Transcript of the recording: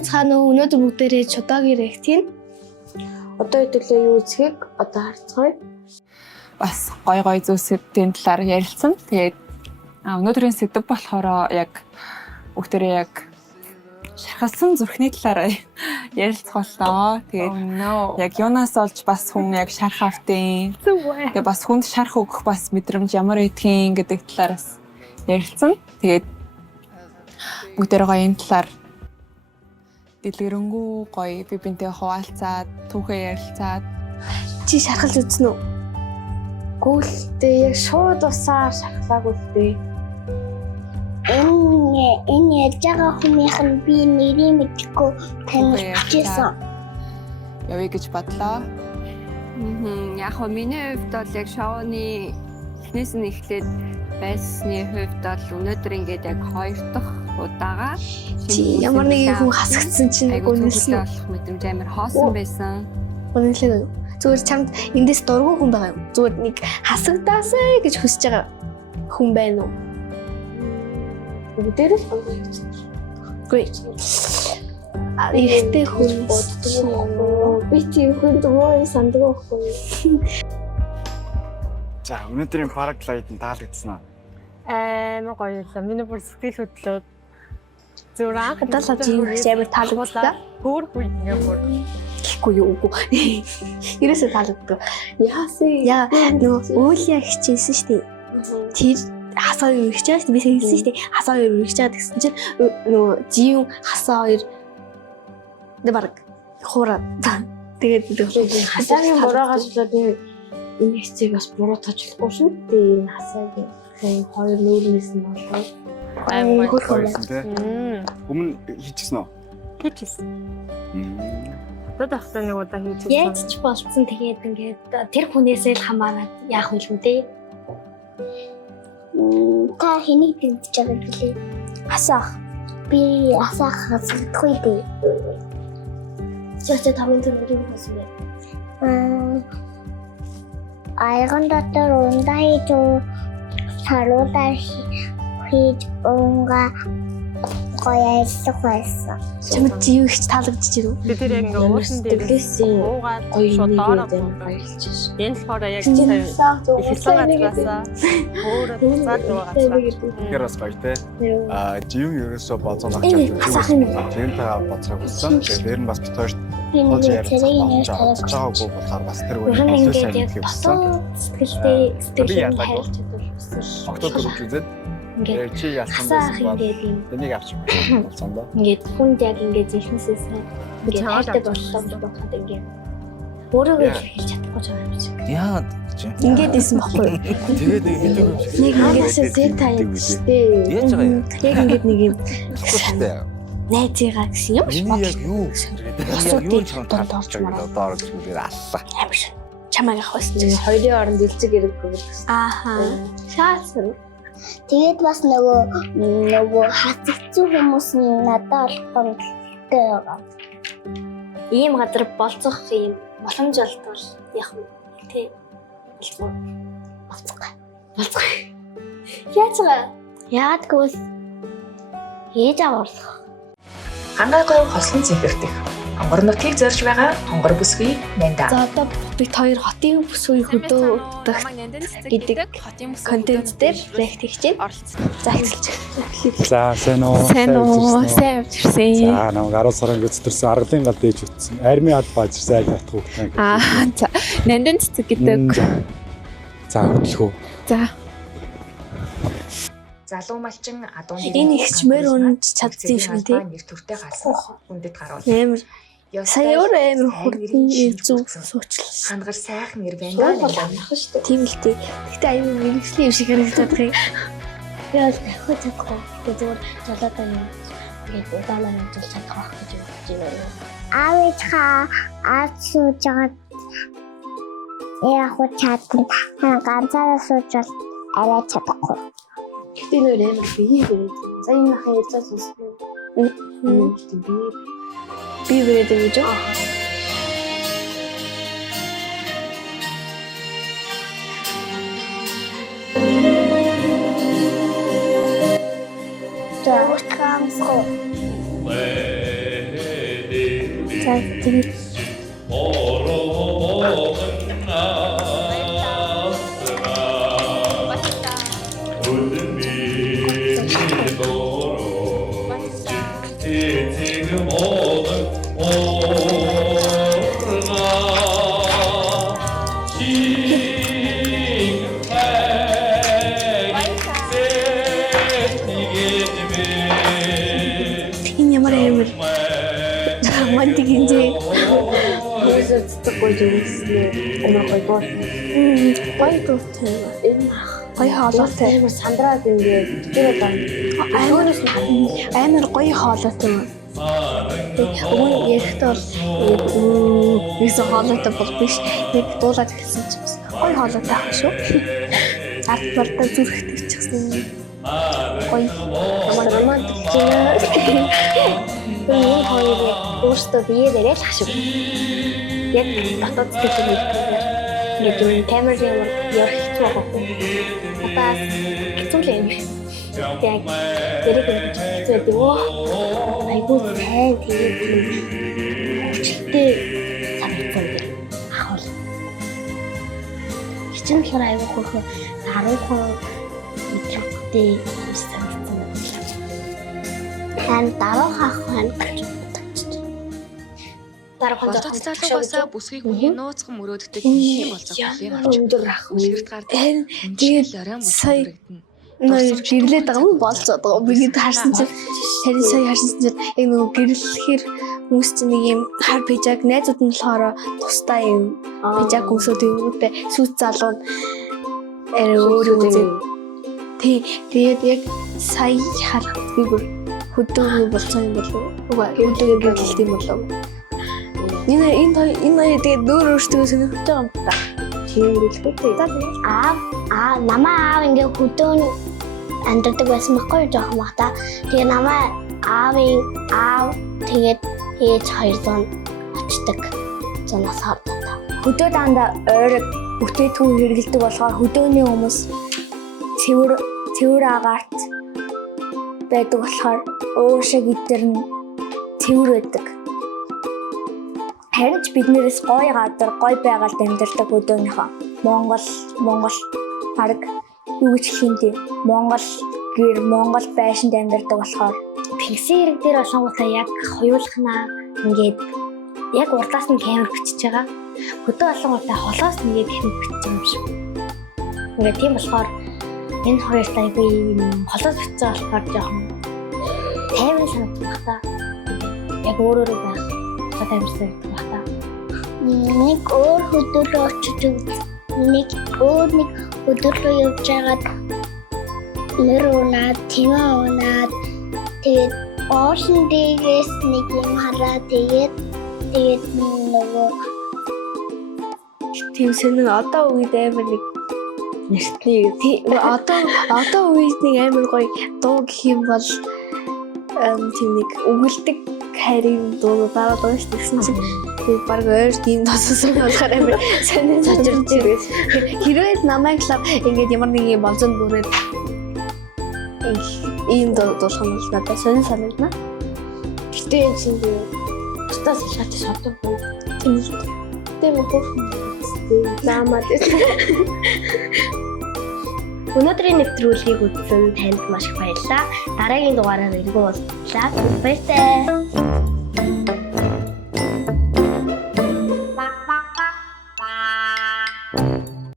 байцгаана уу? Өнөөдөр бүгдээрээ чудаагийн реактийн одоо хэдүүлээ юу үзхийг одоо харцгаая. Бас гой зүйлсүүдийн талаар ярилцсан. Тэгээд өнөөдрийн сэдв болохоор яг бүгдээрээ яг шархалсан зүрхний талаар ярилцах боллоо. Тэгээд яг юунаас олж бас хүн яг шарх автын. Тэгээд бас хүнд шарх өгөх бас мэдрэмж ямар эдхийн гэдэг талаараас ярилцсан. Тэгээд бүгдээрээ энэ талаар дэлгэрэнгүй гоё би бинтэй хуваалцаад түүхээ ярилцаад Чи шархалж үзсэн үү? Гүйлтэй яг шууд усаар шархлаагүй л дээ. Энэ яаж байгаа хүмүүс нь би нэрийг мэдгүй танилцчихсан. явъя гэж бодлоо. Яг хөө миний хувьд бол яг шоуны эхнээс нь эхлээд байсны хувьд бол өнөөдөр ингээд яг хоёр дахь удаага Чи ямар нэгэн хүн хасагдсан чинь үнэлсэн болох мэдрэмж амар хоосон байсан. Үнэлээ. Зүгээр чамд эндээс дургүй хүн байгаа юм. Зүгээр нэг хасагдаасаа гэж хүсэж байгаа хүн байна уу? Бүгдээрээ Great. Ихтэй хүн боддог. Би тийм хүн дөрөв санддаг байхгүй. За өнөөдрийн параглайд нь таалагдсан аа. Амар гоё юм. Миний бүр сэтгэл хөдлөөд зүгээр анх Даалгаж юм амар таалагдсан. хөөрхүй ингээ бүр Гэхгүй юу үгүй. Ерөөсөө таалагддаг. Яа нөгөө уулийн хичээсэн шүү дээ. Тэр хасаа юу хичээж би хэлсэн шүү дээ. Хасаа юу хичээд гэсэн чинь нөгөө жив хасаа хоёр нэг баг хуураа. Тэгээд хасаагийн буруугаас болоод энэ хэсгийг бас буруу таажлахгүй шүү дээ. Энэ хасаагийн хоёр нүүрнээс нь болоо. амар гоё. Хоёрсон тий. Өмнө хийчихсэн үү? Хийчихсэн. Одоо тахтаа нэг удаа хийчихсэн. Яаж ч болцсон тэгээд ингээд тэр хүнээсээ л хамаарат яах вэ дээ? Та хэнийг дэмжиж байгаа гэлээ? Асаах. Би асаах хасагдахгүй дээ. Зөвхөн тавын төрлийн хүмүүс юм. Айган дотор ундаа хийж саруудаа хийж унга гоё ажиллах байсан. чамд жив их таалагдчих юу? Би тэр яг ингээ уушин дээр уугаад Гоё шууд нэг доороо юм буугаад. баярлж шээ. Энэ болохоор яг ихэлсэн газраасаа өөрөө цаад руугаасаа. Тэгэхээр бас гоё тий. Жив ерөөсөө бозон авч Энэ хасаахан юм. тийм та боцоо болсон. Тэгээд дээр нь бас бид хоёрт Би болж нэг ярилцах царайг болж нэр тараас байгаагүй болохоор бас тэр Уран үеийн ингээд болсон яг юм болсон. босоо сэтгэлтэй Би сэтгэлийн яадаг хайр бол? чадвар Октодор үзээд ингээд чи ялсан хасаах байсан бол ингээд юм. энийг авчих болсон да. Ингээд хүнд яг ингээд зинхнээсээ ингээд чамд хайртай авч боллоо бодоход ингээд өөрөөгөө хэлж чадахгүй байгаа юм шиг. Яагаад гэж. Ингээд исэн бохгүй юу? Тэгээд нэг мэдээгүй юм шиг. Нэг ингээс зэта юм шүү дээ. Яаж байгаа юм? Яг ингээд нэг юм Тэгвэл найзыгаа гэсэн юм шиг миний яг юу гэж яг юу ч Дунд хамтарч орж байгаа доор зүгээр аллаа. амар шин. Чамайг авах байсан Энэ чинь. хоёрын оронд дэлцэг хэрэггүй гэсэн. Ааха. Шаасан. тэгээд бас нөгөө хасагдсан хүмүүс нь надад олох байгаа. Ийм газар болцох юм боломж олтвол яг юм тий. Болцох. Яаж байгаа? Яад гэвэл хийж авах. Хангай гой хослон цэвэрдэх. Хонгор нутгийг зорж байгаа хонгор бүсгүй Нянда. За одоо бид хоёр хотын бүсгүй хөдөө удах гэдэг контент дээр реакт хийж байна. За эхэлж. За сайн уу. Сайн уу? Сайн авчирсан. За намайг 10 сарын гүцтэрсэн аргалын гал дээж утсан. Арми аль баажирсан айл хатх хүүхдэн. За Нандин цэцэг гэдэг. За хөтлөхөө. За Залуу малчин адууны Энэ ихчмээр үнж чадсан юм шиг тий. нэр төртэй галсан хүндэт гаруул. Амар. Сая өөр амар хурдан зүг суучлаа. Хангар сайхан нэр байна да. Тийм л тий. Гэтэ аюу мэрэгжлийн юм шиг харагдаад байгаа юм. Би бол дахиад чадахгүй. Тэгээд зүгээр жолоотой юм. Ингээд удаалаа явуулж чадах байх гэж бодож байна. Аав ээжхаа аад сууж байгаа яг уу чадна. Ганцаараа сууж бол арай чадахгүй. Гэтэ нөр амар бие бэрээд. За энэ хаа ярьцаа сонссон. Би бэрээд юм жоо. За утгаамсгүй. За тэгээд энэ ямар амар романтик юм бэ? Хөөсөө цэцэггүй зүйлсээ амар гоё дуу. Гоё дуутай. Энэ Гоё хоолойтой. амар сандраад ингээд тэр Амар гоё хоолойтой юм. Өвөн ярихдаа бол нэгэн хоолойтой бол биш. Нэг дуулаад хэлсэн ч бас гоё хоолойтой ах шүү. Ард бардаа зүрхтэй ч гэсэн гоё Ямар романтик чинь энэ хоёрыг өөрсдөө биеэ дээрээ л хашив. Яг дотоод сэтгэл ингээд юм камер ямар хэцүү байхгүй. Хатаа хэцүү л юм. Яг дэрэг хэцүү гэдэг юу? Айгуу сайн тэгээд хүчтэй санагдсан гэх ахвал. Хичнээн болохоор айгуу хөрхөө 10% мэдрэгтэй юм санагдсан байна. Хан дараах ах байна гэж бодчих. Дараах Болоод залуугасаа бүсгийг үний нууцхан мөрөөддөг юм болж байгаа юм. өндөр ах Үлгэрт гардаг. Тэгээд Лорен сая бүсгэрэгдэн. нэр гэрлээд байгаа юм болж байгаа. Бид харсан чинь харин сая харсан чинь яг нөгөө гэрлэхээр хүмүүс чинь нэг юм хар пижак найзууд нь болохоор тустай юм пижак өмсөд өгөөдөө сүүц залуу өөрөө үзээ. Тэгээд яг сая харахад би бүр хөдөө болсон юм болов уу? Хөдөө гэрлэлт юм болов уу? Энэ тэгээд дөөр өөртөө сонирхож байгаа юм та. Тийм үлдээ. намаа аав ингээ хөдөөн амьдардаг байсан байхгүй жоохон бахта. Тэгээ намаа аавын аав тэгээд ээж хоёрдоо очдог. Зунаас хавтаа. Хөдөө дандаа ойрог бүтээтгүүн хэрэглэдэг болохоор хөдөөний хүмүүс цэвэр агаарт байдаг болохоор уушиг идэр нь цэвэр байдаг. Харин ч биднээс гоё гадар гоё байгаль амьдардаг хөдөөнийхөө Монгол баг юу гэж хэлэндээ Монгол байшинд амьдардаг болохоор тэгсэн хэрэг дээр болонготой яг хоёулахнаа ингээд яг урдаас нь камер бичиж байгаа. Хөдөө болонготой холоос нэгээд камер бичиж байгаа юм шиг. Ингээд тийм болохоор энэ хоёрт айгүй холоос бичиж байгаа болохоор жоохон тайван санагдах байх та. Яг өөрөө байх. Тайван байх та. Нэг өөр хөдөлгөөн очиж нэг хөдөлгөөн явж байгаад нэр унаад тэмээ унаад тэгээд оошин дээрээс нэг юм хараад тэгээд нөгөө тийм сонин одоо үед амар нэг нэртний одоо үед нэг амар гоё дуу гэх юм бол тийм нэг өгүүлдэг харин дуу байгаа шүү дээ. Тэгсэн чинь тэгээд баг өөр тийм тоссон болохоор амар сонин цочирч ирээс. Хэрвээ намайг л ингээд ямар нэг юм болзон бүрээд ийм дуулах юм бол надад сонин санагдана. Гэтэ энэ чинь бусдаас шат шатдаг юм. Тийм л. Тийм үү? Заамаад. өнөөдрийн нэвтрүүлгийг үзсэн танд маш их баярлалаа. Дараагийн дугаараар иргэн уулзлаа. Баярлалаа.